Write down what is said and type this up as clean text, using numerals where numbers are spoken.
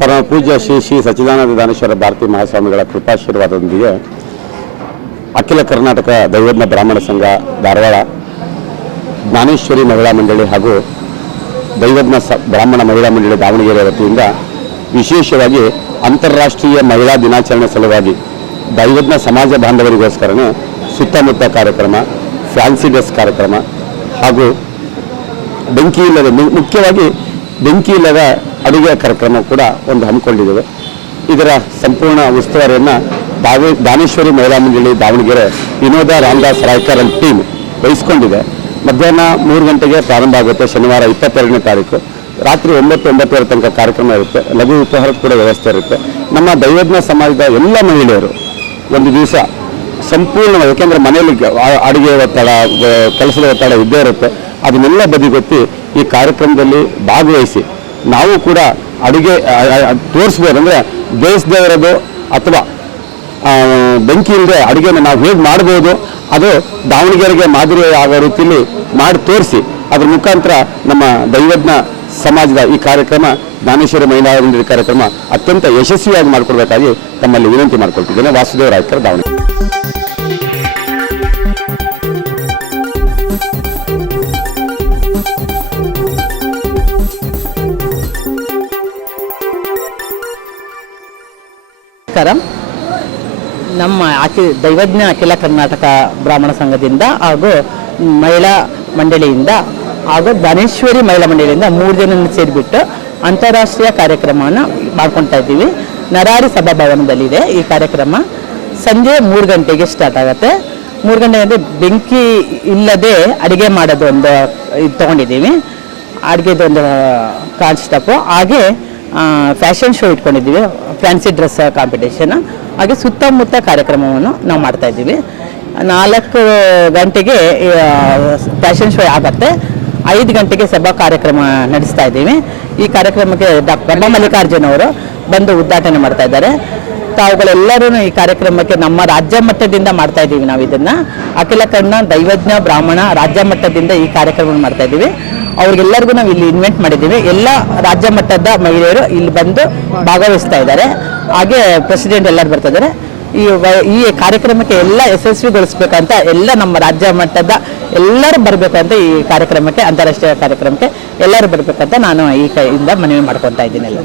ಪರಮ ಪೂಜ್ಯ ಶ್ರೀ ಸಚ್ಚಿದಾನಂದ ದಾನೇಶ್ವರ ಭಾರತೀ ಮಹಾಸ್ವಾಮಿಗಳ ಕೃಪಾಶೀರ್ವಾದದೊಂದಿಗೆ ಅಖಿಲ ಕರ್ನಾಟಕ ದೈವಜ್ಞ ಬ್ರಾಹ್ಮಣ ಸಂಘ ಧಾರವಾಡ, ಜ್ಞಾನೇಶ್ವರಿ ಮಹಿಳಾ ಮಂಡಳಿ ಹಾಗೂ ದೈವಜ್ಞ ಬ್ರಾಹ್ಮಣ ಮಹಿಳಾ ಮಂಡಳಿ ದಾವಣಗೆರೆ ವತಿಯಿಂದ ವಿಶೇಷವಾಗಿ ಅಂತಾರಾಷ್ಟ್ರೀಯ ಮಹಿಳಾ ದಿನಾಚರಣೆ ಸಲುವಾಗಿ ದೈವಜ್ಞ ಸಮಾಜ ಬಾಂಧವರಿಗೋಸ್ಕರನೇ ಸುತ್ತಮುತ್ತ ಕಾರ್ಯಕ್ರಮ, ಫ್ಯಾನ್ಸಿ ಡ್ರೆಸ್ ಕಾರ್ಯಕ್ರಮ ಹಾಗೂ ಮುಖ್ಯವಾಗಿ ಬೆಂಕಿ ಇಲ್ಲದ ಅಡುಗೆ ಕಾರ್ಯಕ್ರಮ ಕೂಡ ಒಂದು ಹಮ್ಮಿಕೊಂಡಿದ್ದೇವೆ. ಇದರ ಸಂಪೂರ್ಣ ಉಸ್ತುವಾರಿಯನ್ನು ದಾನೇಶ್ವರಿ ಮಹಿಳಾ ಮಂಡಳಿ ದಾವಣಗೆರೆ ವಿನೋದ ರಾಮದಾಸ್ ರಾಯ್ಕರ್ ಟೀಮ್ ವಹಿಸಿಕೊಂಡಿದೆ. ಮಧ್ಯಾಹ್ನ 3 ಗಂಟೆಗೆ ಪ್ರಾರಂಭ ಆಗುತ್ತೆ. ಶನಿವಾರ 22ನೇ ತಾರೀಕು ರಾತ್ರಿ 9-9:30 ತನಕ ಕಾರ್ಯಕ್ರಮ ಇರುತ್ತೆ. ಲಘು ಉಪಹಾರದ ಕೂಡ ವ್ಯವಸ್ಥೆ ಇರುತ್ತೆ. ನಮ್ಮ ದೈವಜ್ಞ ಸಮಾಜದ ಎಲ್ಲ ಮಹಿಳೆಯರು ಒಂದು ದಿವಸ ಸಂಪೂರ್ಣ, ಯಾಕೆಂದರೆ ಮನೆಯಲ್ಲಿ ಅಡುಗೆ ಒತ್ತಡ, ಕೆಲಸದ ಒತ್ತಡ ಇದ್ದೇ ಇರುತ್ತೆ, ಅದನ್ನೆಲ್ಲ ಬದಿಗೊತ್ತಿ ಈ ಕಾರ್ಯಕ್ರಮದಲ್ಲಿ ಭಾಗವಹಿಸಿ ನಾವು ಕೂಡ ಅಡುಗೆ ತೋರಿಸ್ಬೋದು. ಅಂದರೆ ಬೇಯಿಸದೇ ಇರೋದು ಅಥವಾ ಬೆಂಕಿ ಇಲ್ಲದೆ ಅಡುಗೆನ ನಾವು ಹೇಗೆ ಮಾಡ್ಬೋದು, ಅದು ದಾವಣಗೆರೆಗೆ ಮಾದರಿ ಆಗೋ ರೀತಿಯಲ್ಲಿ ಮಾಡಿ ತೋರಿಸಿ ಅದ್ರ ಮುಖಾಂತರ ನಮ್ಮ ದೈವಜ್ಞ ಸಮಾಜದ ಈ ಕಾರ್ಯಕ್ರಮ, ಜ್ಞಾನೇಶ್ವರಿ ಮಹಿಳಾ ಮಂಡಳಿ ಕಾರ್ಯಕ್ರಮ ಅತ್ಯಂತ ಯಶಸ್ವಿಯಾಗಿ ಮಾಡಿಕೊಡ್ಬೇಕಾಗಿ ತಮ್ಮಲ್ಲಿ ವಿನಂತಿ ಮಾಡ್ಕೊಳ್ತಿದ್ದೇನೆ. ವಾಸುದೇವ ರಾಯ್ಕರ್, ದಾವಣಗೆರೆ. ನಮ್ಮ ದೈವಜ್ಞ ಅಖಿಲ ಕರ್ನಾಟಕ ಬ್ರಾಹ್ಮಣ ಸಂಘದಿಂದ ಹಾಗೂ ಮಹಿಳಾ ಮಂಡಳಿಯಿಂದ ಹಾಗೂ ಜ್ಞಾನೇಶ್ವರಿ ಮಹಿಳಾ ಮಂಡಳಿಯಿಂದ 3 ಜನ ಸೇರಿಬಿಟ್ಟು ಅಂತಾರಾಷ್ಟ್ರೀಯ ಕಾರ್ಯಕ್ರಮವನ್ನು ಮಾಡ್ಕೊಳ್ತಾ ಇದ್ದೀವಿ. ನರಾರಿ ಸಭಾಭವನದಲ್ಲಿದೆ ಈ ಕಾರ್ಯಕ್ರಮ. ಸಂಜೆ 3 ಗಂಟೆಗೆ ಸ್ಟಾರ್ಟ್ ಆಗುತ್ತೆ. 3 ಗಂಟೆ ಅಂದರೆ ಬೆಂಕಿ ಇಲ್ಲದೆ ಅಡುಗೆ ಮಾಡೋದು ಒಂದು ಇದು ತೊಗೊಂಡಿದ್ದೀವಿ. ಅಡುಗೆದೊಂದು ಕಾನ್ಸ್ಟಾಪು, ಹಾಗೆ ಫ್ಯಾಷನ್ ಶೋ ಇಟ್ಕೊಂಡಿದ್ದೀವಿ, ಫ್ಯಾನ್ಸಿ ಡ್ರೆಸ್ ಕಾಂಪಿಟೇಷನ್, ಹಾಗೆ ಸುತ್ತಮುತ್ತ ಕಾರ್ಯಕ್ರಮವನ್ನು ನಾವು ಮಾಡ್ತಾ ಇದ್ದೀವಿ. 4 ಗಂಟೆಗೆ ಫ್ಯಾಷನ್ ಶೋ ಆಗುತ್ತೆ. 5 ಗಂಟೆಗೆ ಸಭಾ ಕಾರ್ಯಕ್ರಮ ನಡೆಸ್ತಾ ಇದ್ದೀವಿ. ಈ ಕಾರ್ಯಕ್ರಮಕ್ಕೆ ಡಾಕ್ಟರ್ ಮಲ್ಲಿಕಾರ್ಜುನ್ ಅವರು ಬಂದು ಉದ್ಘಾಟನೆ ಮಾಡ್ತಾ ಇದ್ದಾರೆ. ತಾವುಗಳೆಲ್ಲರೂ ಈ ಕಾರ್ಯಕ್ರಮಕ್ಕೆ ನಮ್ಮ ರಾಜ್ಯ ಮಟ್ಟದಿಂದ ಮಾಡ್ತಾ ಇದ್ದೀವಿ. ನಾವು ಇದನ್ನು ಅಖಿಲ ಕನ್ನಡ ದೈವಜ್ಞ ಬ್ರಾಹ್ಮಣ ರಾಜ್ಯ ಮಟ್ಟದಿಂದ ಈ ಕಾರ್ಯಕ್ರಮ ಮಾಡ್ತಾ ಇದ್ದೀವಿ. ಅವ್ರಿಗೆಲ್ಲರಿಗೂ ನಾವು ಇಲ್ಲಿ ಇನ್ವೆಂಟ್ ಮಾಡಿದ್ದೀವಿ. ಎಲ್ಲ ರಾಜ್ಯ ಮಟ್ಟದ ಮಹಿಳೆಯರು ಇಲ್ಲಿ ಬಂದು ಭಾಗವಹಿಸ್ತಾ ಇದ್ದಾರೆ. ಹಾಗೆ ಪ್ರೆಸಿಡೆಂಟ್ ಎಲ್ಲರೂ ಬರ್ತಾ ಇದ್ದಾರೆ. ಈ ಕಾರ್ಯಕ್ರಮಕ್ಕೆ ಎಲ್ಲ ಯಶಸ್ವಿಗೊಳಿಸ್ಬೇಕಂತ ಎಲ್ಲ ನಮ್ಮ ರಾಜ್ಯ ಮಟ್ಟದ ಎಲ್ಲರೂ ಬರಬೇಕಂತ ಈ ಕಾರ್ಯಕ್ರಮಕ್ಕೆ, ಅಂತಾರಾಷ್ಟ್ರೀಯ ಕಾರ್ಯಕ್ರಮಕ್ಕೆ ಎಲ್ಲರೂ ಬರಬೇಕಂತ ನಾನು ಈ ಕೈಯಿಂದ ಮನವಿ ಮಾಡ್ಕೊತಾ ಇದ್ದೀನಿ ಎಲ್ಲ.